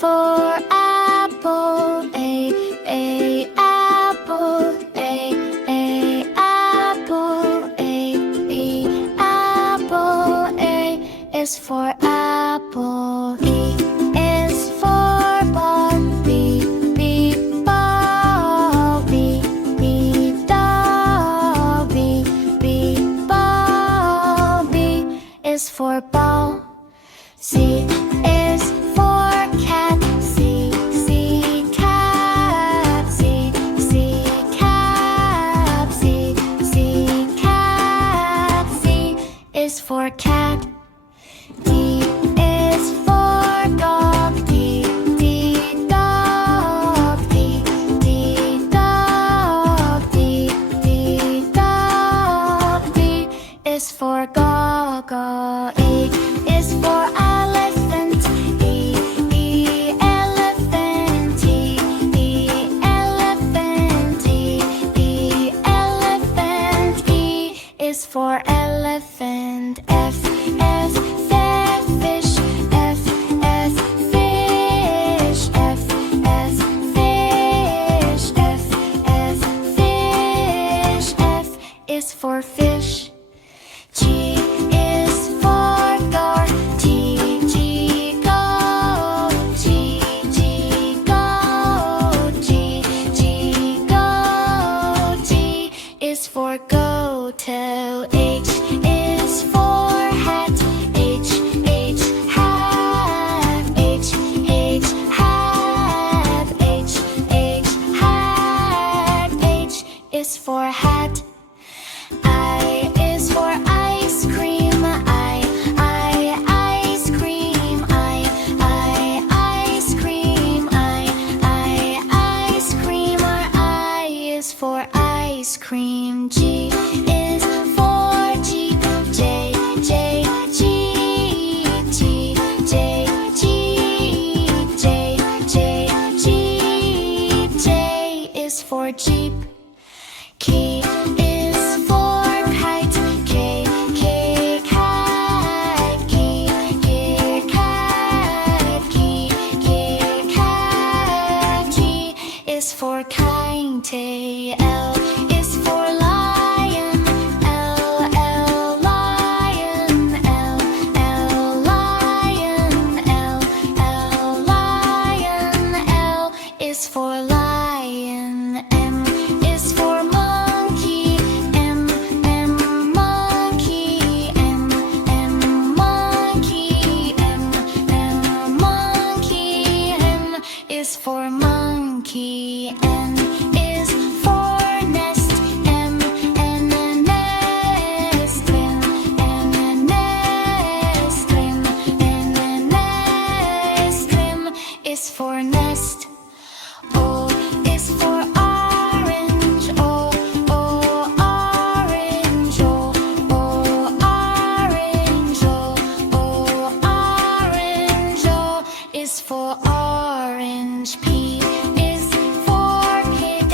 for apple. A apple. A apple. A apple. A is for apple. B is for ball. B ball. B doll. B ball. B is for ball. C is for cat. C cat. C cat. C cat. C is for cat. D is for dog. D dog. D dog. D dog. D is for goggle. E is for elephant. E elephant. E elephant. E elephant. E is for elephant. F fish. F fish. F fish. F fish. F is for fish. G is for goat. G goat. G goat. G goat. G is for goat. H is for hat. H hat. H hat. H hat. H is for hat. I is for ice cream. I ice cream. I ice cream. I ice cream. I is for ice cream. G is for jeep. J G G J is for jeep. K is for kite. K cat. K cat. K cat. K is for kite. L is for lion. L lion. L lion. L lion. L is for lion. M is for monkey. M monkey. M monkey. M monkey. M is for monkey. N is for nest. M nest. N nest. N nest. M is for nest. O is for orange. O orange. O orange. O orange. O is for orange. P is for pig.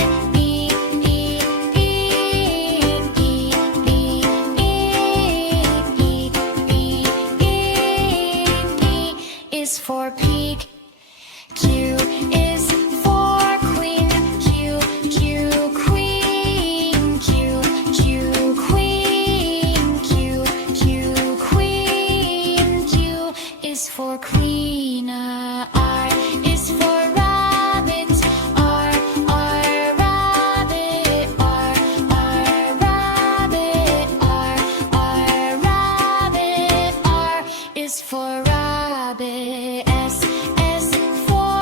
E is for pig. Q is for queen. Q queen. Q queen. Q queen. Q is for queen. R is for rabbit. R rabbit. R rabbit. R rabbit. R is for rabbit. S for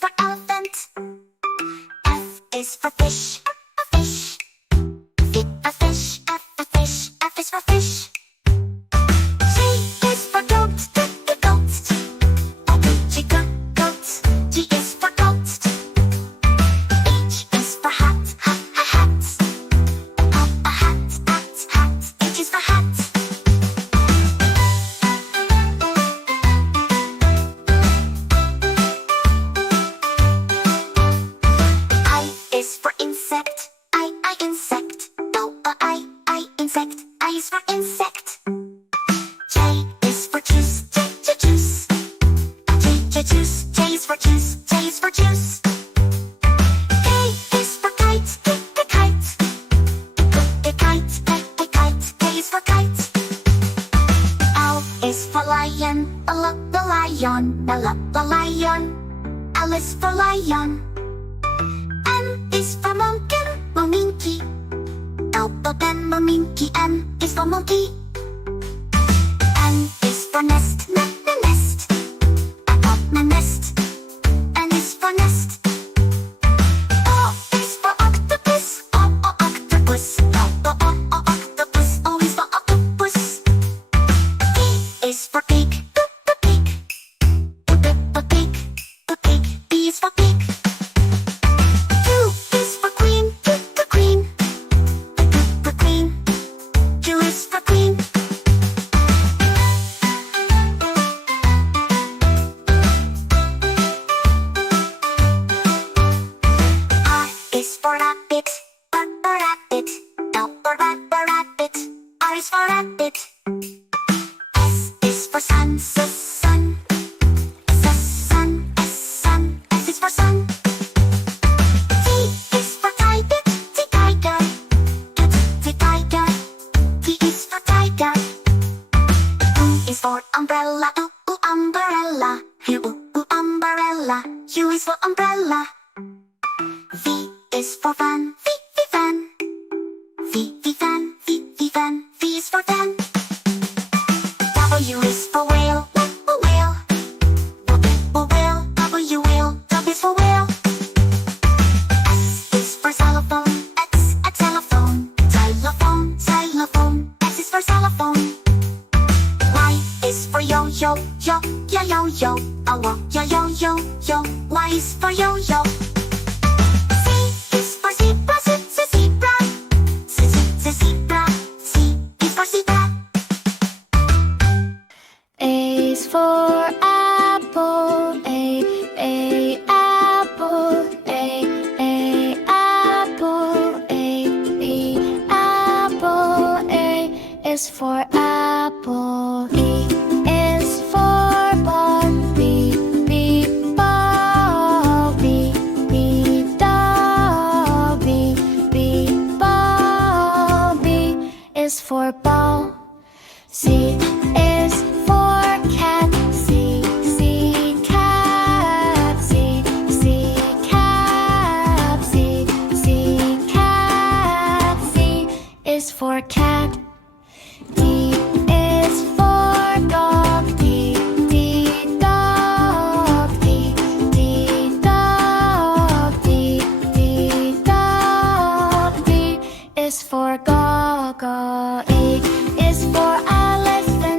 for elephant. F is for fish, a fish. A fish, F a fish, F is for fish. G is for goat, the goat. G goat, G is for goat. H is for hat, a hat. A hat, H is for hat. I is for insect, I insect. No, I insect, I is for insect. J is for juice, juice. Juice, J is for juice, J is for juice. K is for kite, the kite. The kite, K is for kite. L is for lion, the lion. The lion, L is for lion. M is for monkey, mominky, M is for monkey. N is for nest, the nest. My nest, N is for nest. O is for octopus, octopus. Octopus, O is for octopus. P is for pig, pig. Pig, P is for pig. Q is for queen, the queen. The queen, Q is for queen. R is for rabbit, rabbit. No, rabbit. R is for rabbit. S is for sun, sun. Sun, S is for sun. T is for tiger, tiger. T is for tiger. U is for umbrella, umbrella. U, umbrella. U is for umbrella. V is for van, van. V, van. V is for van. W is for whale, whale. Whale, W is for whale. S is for xylophone, X, a telephone. Xylophone, S is for xylophone. Y is for yo-yo, yo. Oh, yo. Y is for yo-yo. Z is for zebra, zebra. Zebra, C is for zebra. A is for apple, A apple, A apple, A apple. A is for apple. E is for ball, B ball, B doll, B ball. B is for ball. C is for cat, C cat, C cat, C cat. C is for cat. D is for dog, D dog, D dog, D dog. D is for goggle. E is for elephant.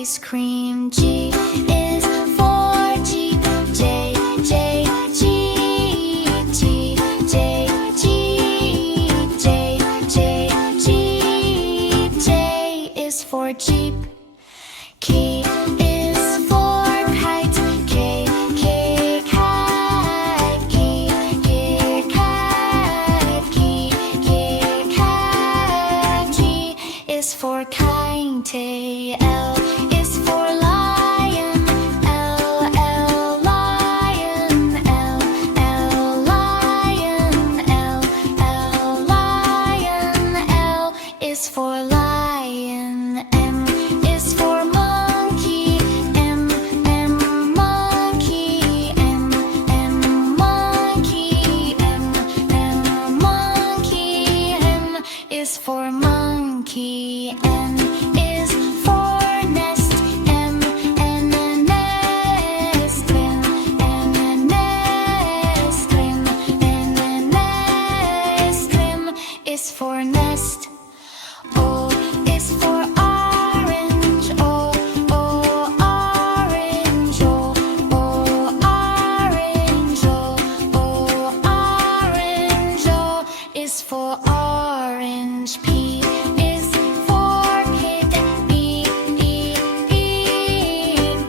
ice cream. G is for Jeep. J, J, G, G, J, G, J, J, G, J is for Jeep. K is for kite. K, K, kite. K, K, kite. K, K, kite. K is for kite. L is for lion. L, L, lion. L, L, lion. L, L, lion. L is for lion. M is for monkey. M, M, monkey. M, M, monkey. M, M, monkey. M is for monkey. N is for nest. M, N, nest. N, N, nest. N, N, nest. N is for nest. O is for orange. O, O, orange. O, O, orange. O, O, orange. O is for orange. P is for pig. P, P, P,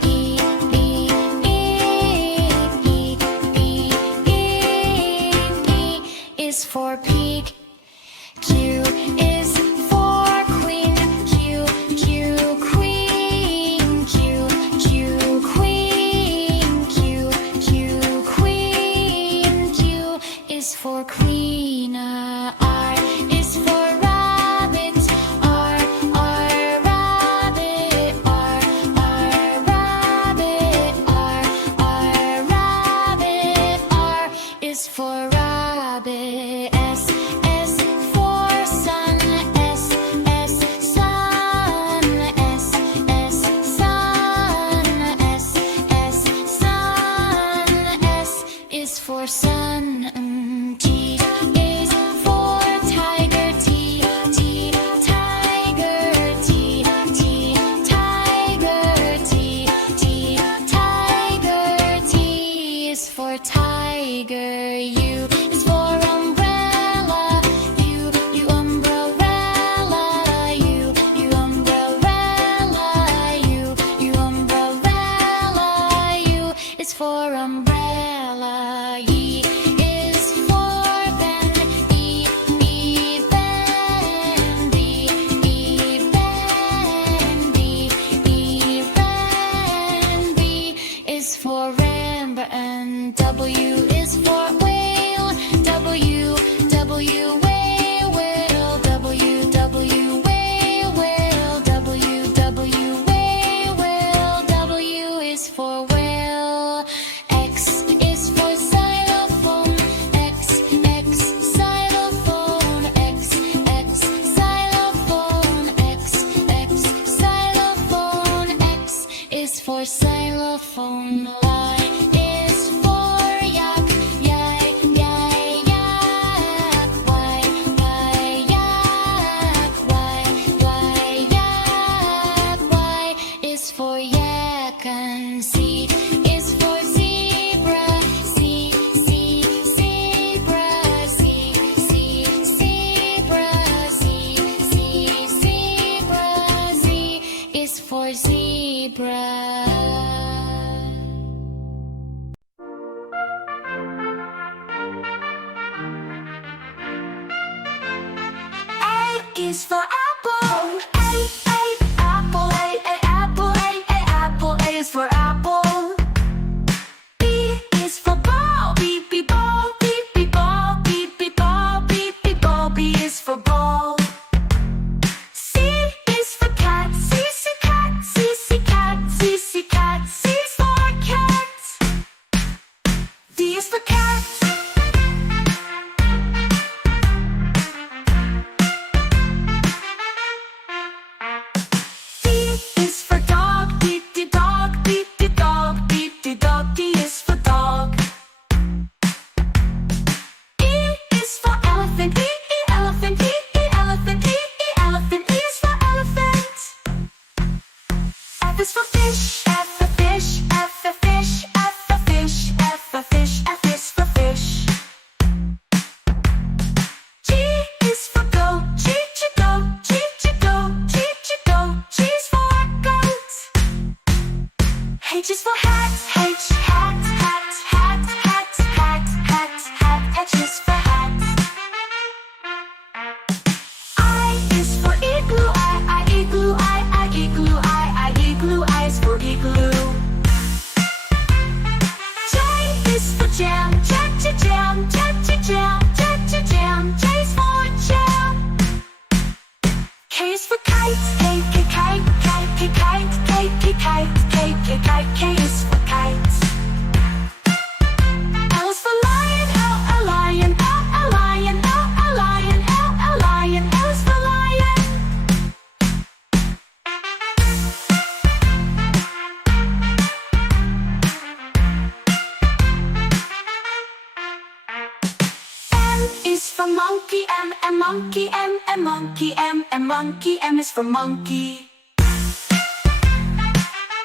P, P, P, P, P, P is for pig. Q is for queen. Q, Q, queen. Q, Q, queen. Q, Q, queen. Q is for queen. R is for rabbit. R, R, rabbit. R, R, rabbit. R, R, rabbit. R is for rabbit. S, S for sun. S, S, sun. S, S, sun. S, S, sun. S is for sun. T is for tiger. T, T, tiger. T, T, tiger. T, T, tiger. T is for tiger. U is for umbrella. U, U, umbrella. U, U, umbrella. U, U, umbrella. U is for umbrella. E is for pen. E, E, pen. B, E, pen. B, E, pen. B is for rainbow. And W is for whale. W, W, whale, whale. W, W, whale, whale. W, W, whale, whale. W is for whale. X is for xylophone. X, X, xylophone. X, X, xylophone. X, X, xylophone. X is for xylophone. Y is for yak. Yak, yak, yak. Y, Y, yak. Y, Y, yak. Y is for yak. And Z is for zebra. Z, Z, zebra. Z, Z, zebra. Z, Z, zebra. Z is for zebra. A is for apple. A, apple. A, apple. A, apple. A is for apple. B is for ball. B, ball. B, ball. B, ball. B, ball. B is for ball. C is for cat. C, cat. C, cat. C, cat. C is for cat. D is for cat. is for fish, F for fish, F for fish, F for fish, F for fish, F is for fish. G is for goat, G goat, G goat, G goat, G is for goat. H is for hat, H, hat, hat, hat, hat, hat, hat, hat, H is for hat. I is for igloo, I igloo, I igloo, I igloo, I is for igloo. J is for jam, jam, jam, jam, jam, jam, jam, J is for jam. K is for kite, K, kite, kite, kite, K, kite, K, kite, K is for kite. L is for lion, L, lion, L, lion, L, lion, L, lion, L is for lion. M is for monkey, M, monkey, M, monkey, M, monkey, M is for monkey.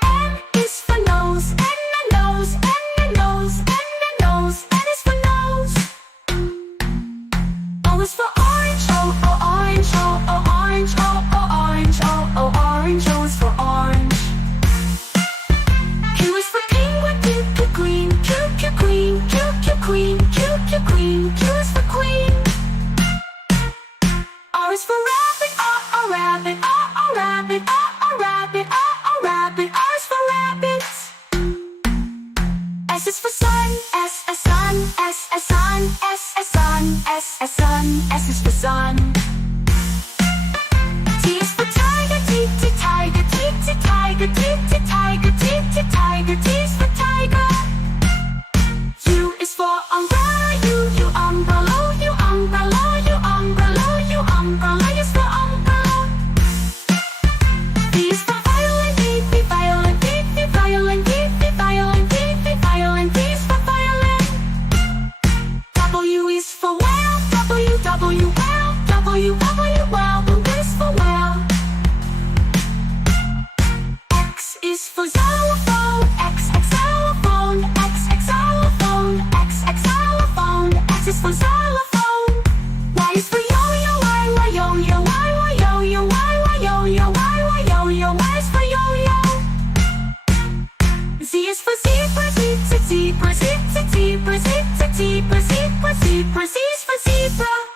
N is for nose, N, nose, N, nose, N, nose, N is for nose. O is for orange, O, orange, O, orange, O, orange, O, orange, O is for orange. Q is for penguin, Q, queen, Q, queen, Q, queen, Q, queen, Q is for queen. R is for rabbit, R, rabbit, R, rabbit, R, rabbit, R, rabbit, R is for rabbit. S is for sun, S, sun, S, sun, S, sun, S, sun, S is for sun. T is for tiger, T, tiger, T, tiger, T, tiger, T, tiger, T is for tiger. U is for umbrella, U, umbrella, U, umbrella, U, umbrella, U, umbrella is for umbrella. V is for violin, V, violin, V, violin, V, violin, V, violin, V is for violin. W is for whale, W, whale, W, whale, W is for whale. X is for xylophone, X, xylophone, X, xylophone, X, xylophone, X is for xylophone. Y is for yo-yo, Y, yo-yo, Y, yo-yo, Y, yo-yo, Y, yo-yo, Y is for yo-yo. Z is for zebra, Z, zebra, Z, zebra, Z, zebra, zebra, zebra, Z is for zebra.